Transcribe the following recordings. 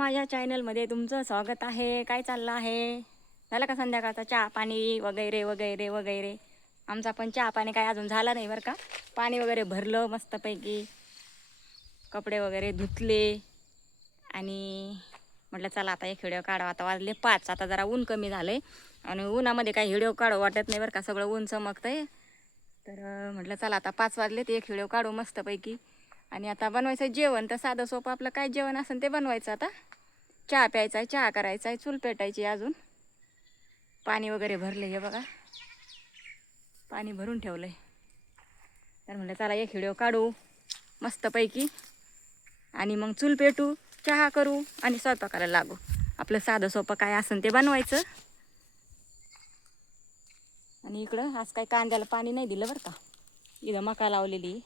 माझ्या चॅनलमध्ये तुमचं स्वागत आहे. काय चाललं आहे? झालं का संध्याकाळचा चहा पाणी वगैरे वगैरे वगैरे? आमचा पण चहा पाणी काय अजून झाला नाही बरं का. पाणी वगैरे भरलं मस्तपैकी, कपडे वगैरे धुतले आणि म्हटलं चला आता एक व्हिडिओ काढावा. आता वाजले 5. आता जरा ऊन कमी झालं आहे आणि उन्हामध्ये काही व्हिडिओ काढू वाटत नाही बरं का, सगळं ऊन चमकतं आहे. तर म्हटलं चला आता 5 वाजले ते एक व्हिडिओ काढू मस्तपैकी. आणि आता बनवायचं जेवण. तर साधं सोपं आपलं काय जेवण असेल ते बनवायचं. आता चहा प्यायचा आहे, चहा करायचा आहे, चूल पेटायची अजून. पाणी वगैरे भरले, हे बघा पाणी भरून ठेवलं आहे. तर म्हटलं चला एक व्हिडिओ काढू मस्तपैकी आणि मग चूल पेटू, चहा करू आणि स्वयंपाकाला लागू. आपलं साधं सोपं काय असेल ते बनवायचं. आणि इकडं आज काही कांद्याला पाणी नाही दिलं बरं का. इथं मका लावलेली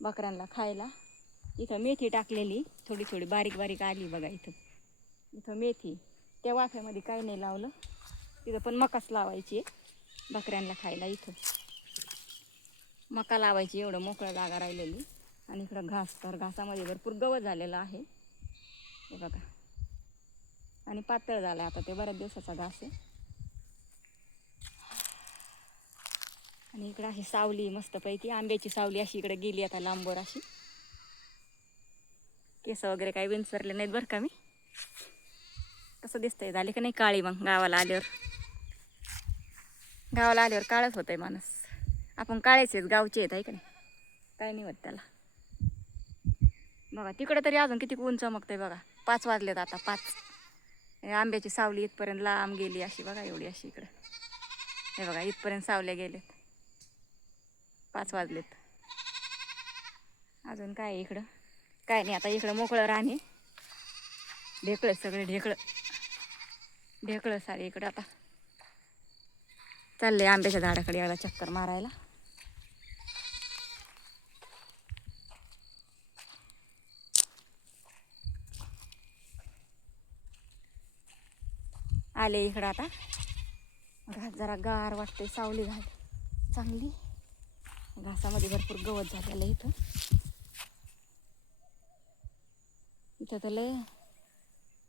बकऱ्यांना खायला. इथं मेथी टाकलेली थोडी थोडी बारीक बारीक आली बघा. इथं मेथी, त्या वाफ्यामध्ये काही नाही लावलं. तिथं पण मकाच लावायची आहे बकऱ्यांना खायला. इथं मका लावायची, एवढं मोकळं जागा राहिलेली. आणि इकडं घास, तर घासामध्ये भरपूर गवत झालेलं आहे हे बघा. आणि पातळ झालं आता, ते बऱ्याच दिवसाचा घास आहे. आणि इकडं अशी सावली मस्तपैकी, आंब्याची सावली अशी इकडे गेली आता लांबवर अशी. केस वगैरे काही विंचरले नाहीत बरं का मी. कसं दिसतंय, झाले का नाही काळी? मग गावाला आल्यावर काळच होतंय माणूस. आपण काळेच आहेत, गावचे आहेत आहे का नाही, काय नाही होत त्याला. बघा तिकडं तरी अजून किती ऊन चमकतंय बघा. 5 वाजलेत आता 5. आंब्याची सावली इथपर्यंत लांब गेली अशी बघा, एवढी अशी इकडं. हे बघा इथपर्यंत सावल्या गेलेत. 5 वाजलेत. अजून काय इकडं काय नाही. आता इकडं मोकळं राहणे, ढेकळं सगळे, ढेकळं सारे इकडं. आता चालले आंब्याच्या झाडाकडे याला चक्कर मारायला. आले इकडं आता. घास जरा गार वाटते, सावली झाली चांगली. घासामध्ये भरपूर गवत झालेलं इथं. तर लय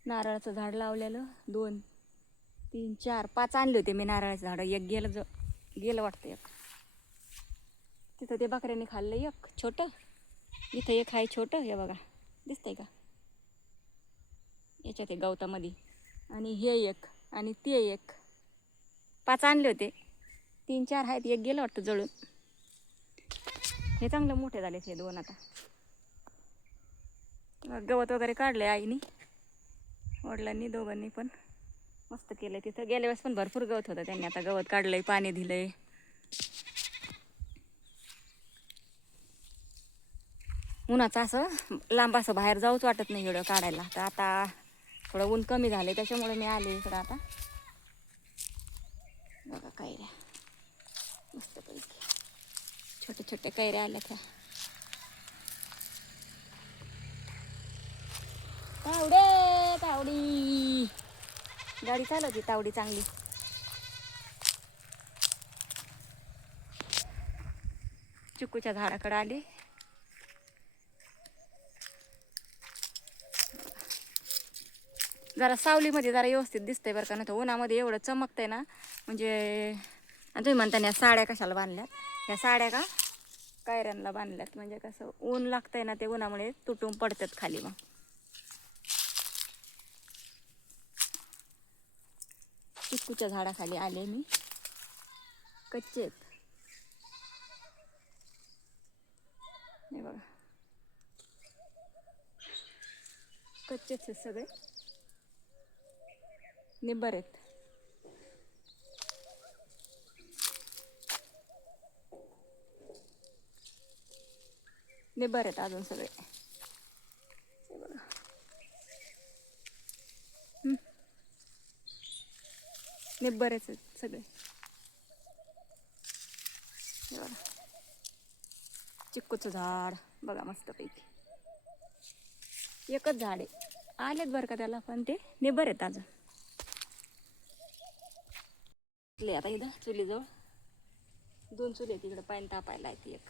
नारळाचं झाड लावलेलं. 2 3 4 5 आणले होते मी नारळाचं झाड. एक गेलं वाटतं एक. तिथं ते बकऱ्यांनी खाल्लं एक छोटं. इथं एक आहे छोटं, हे बघा दिसतंय का याच्यात, गवतामध्ये. आणि हे एक आणि ते एक. 5 आणले होते, 3 4 आहेत, एक गेलं वाटतं जळून. हे चांगलं मोठे झाले हे 2 आता. गवत वगैरे काढलंय आईनी, वडिलांनी, दोघांनी पण मस्त केलंय. तिथं गेल्या वेळेस पण भरपूर गवत होतं, त्यांनी आता गवत काढलंय, पाणी दिलंय. उन्हाचं असं लांब असं बाहेर जाऊच वाटत नाही व्हिडिओ काढायला. तर आता थोडं ऊन कमी झालंय, त्याच्यामुळे मी आले इकडं आता. बघा कैऱ्या मस्तपैकी, छोटे छोटे कैऱ्या आल्या त्या. तावडी गाडी चालवती तावडी चांगली. चिकूच्या झाडाकडे आली. जरा सावलीमध्ये जरा व्यवस्थित दिसतंय बरं का. नाही तर उन्हामध्ये एवढं चमकतंय ना, म्हणजे. आणि तुम्ही म्हणता या साड्या कशाला बांधल्यात? ह्या साड्या का कैऱ्यांना बांधल्यात, म्हणजे कसं ऊन लागतंय ना, ते उन्हामुळे तुटून पडतात खाली. मग चिकूच्या झाडाखाली आले मी. कच्चे आहेत हे बघा, कच्चेच आहेत सगळे, निब्बर आहेत. निब्बर आहेत अजून सगळे. निब्बरच आहेत सगळे. चिक्कूचं झाड बघा मस्तपैकी. एकच झाड आहे, आलेत बरं का त्याला, पण ते निब्बर आहेत अजून. आता इथं चुलीजवळ 2 चुली आहेत. इकडं पाणी तापायला आहे ती एक.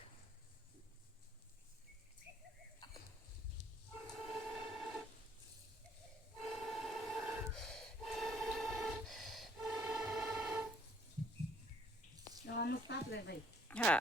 हा.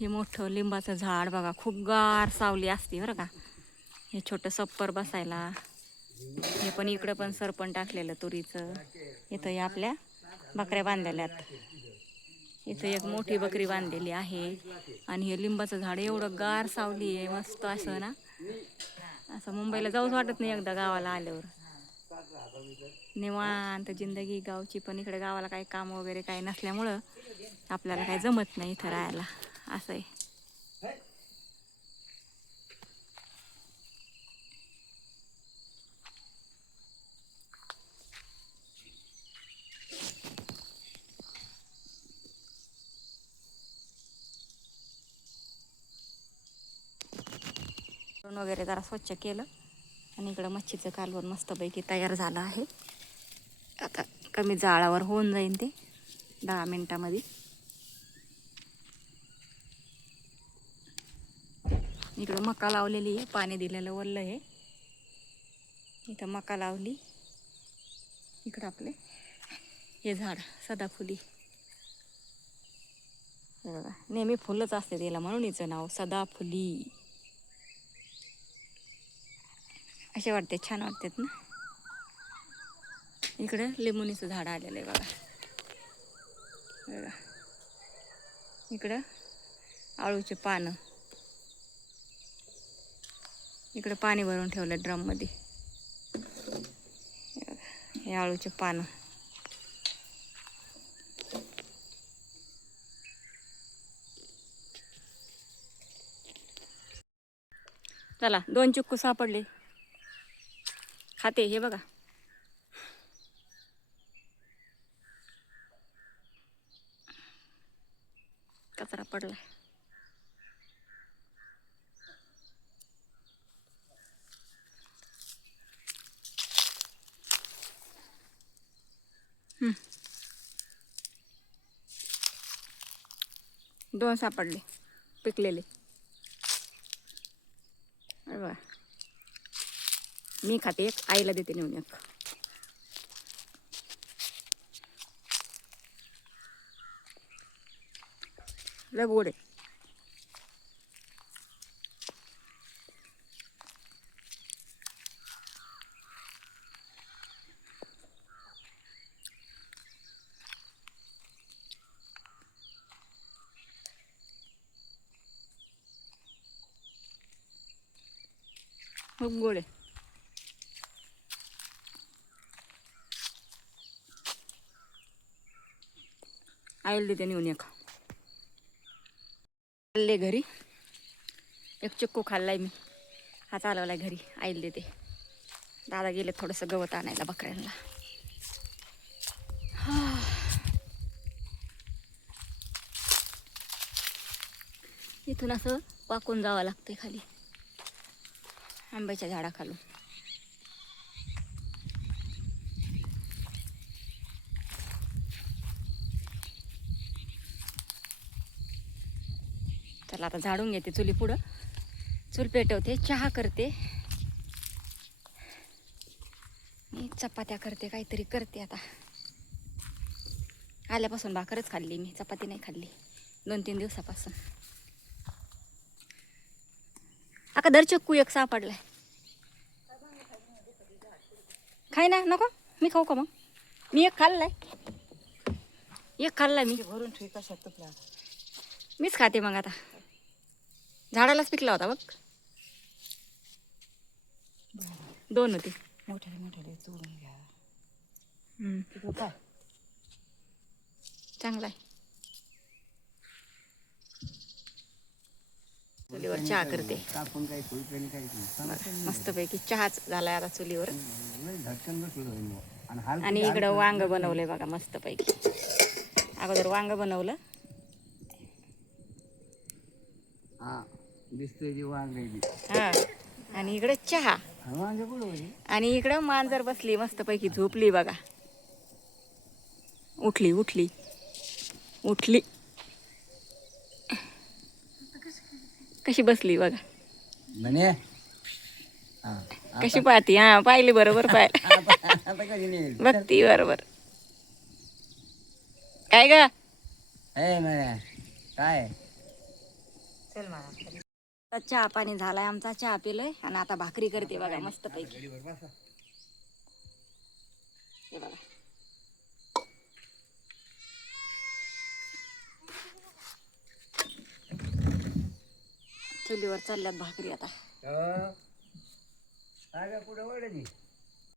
हे मोठं लिंबाचं झाड बघा, खूप गार सावली असते बरं का. हे छोटं सप्पर बसायला. हे पण इकडं पण सरपण टाकलेलं तुरीचं. इथं हे आपल्या बकऱ्या बांधलेल्यात. इथं एक मोठी बकरी बांधलेली आहे. आणि हे लिंबाचं झाड एवढं गार सावली आहे, मस्त असं ना. असं मुंबईला जाऊच वाटत नाही एकदा गावाला आल्यावर. निवांत जिंदगी गावची. पण इकडे गावाला काही काम वगैरे काही नसल्यामुळं आपल्याला काही जमत नाही इथं राहायला. असं आहे. वगैरे जरा स्वच्छ केलं आणि इकडं मच्छीचं कालवण मस्तपैकी तयार झालं आहे. आता कमी जाळावर होऊन जाईन ते 10 मिनिटामध्ये. इकडं मका लावलेली आहे, पाणी दिलेलं वल्ल आहे. इथं मका लावली. इकडं आपले हे झाड सदाफुली बघा, नेहमी फुलंच असते त्याला म्हणून हिचं नाव सदाफुली. असे वाटते, छान वाटतात ना. इकडं लिंबुनीचं झाड आलेलं आहे बघा. बघा इकडं आळूचे पानं. इकडं पाणी भरून ठेवलं ड्रममध्ये. हे आळूचे पानं. चला 2 चिक्कू सापडले, खाते. हे बघा, कचरा पडला. दोन सापडले पिकलेले. अरे वा, मी खाते एक, आईला देते नेऊन एक. लय गोड आहे. खूप गोड आहे. आईला देते नेऊन एक. खाल्ले घरी, एक चिक्कू खाल्लाय मी. हा चालवलाय घरी, आईला देते. दादा गेले थोडंसं गवत आणायला बकऱ्यांना. इथून असं वाकून जावं लागतंय खाली आंब्याच्या झाडाखालून. चला आता झाडून घेते चुली पुढं. चूल पेटवते, चहा करते, मी चपात्या करते, काहीतरी करते. आता आल्यापासून भाकरच खाल्ली मी, चपाती नाही खाल्ली 2-3 दिवसापासून. आका दर चिक्कू एक सापडलाय. खाय ना, नको मी खाऊ का मग? मी एक खाल्लाय, एक खाल्लाय मी. भरून ठेवी कशात तुपल्या. मीच खाते मग आता. झाडालाच पिकला होता बघ. 2 होते. मोठ्याले चोरून घ्या. काय चांगला आहे. चुलीवर चहा करते. मस्तपैकी चहाच झालाय आता चुलीवर. आणि इकडं वांग बनवलंय बघा मस्तपैकी. अगोदर वांग बनवलं. हा दिसतंय जी वांग हा आणि इकडं चहा. आणि इकडं मांजर बसली मस्तपैकी झोपली बघा. उठली उठली उठली. कशी बसली बघा. म्हणे कशी पाहती. हा पाहिली बरोबर आता कधी नाही बघती बरोबर. काय ग म्हणे काय चल मला आता चहा पाणी झालाय आमचा. चहा पिलोय आणि आता भाकरी करते बघा मस्तपैकी. हे बघा चुलीवर चालल्यात भाकरी आता. काय पुढे वळली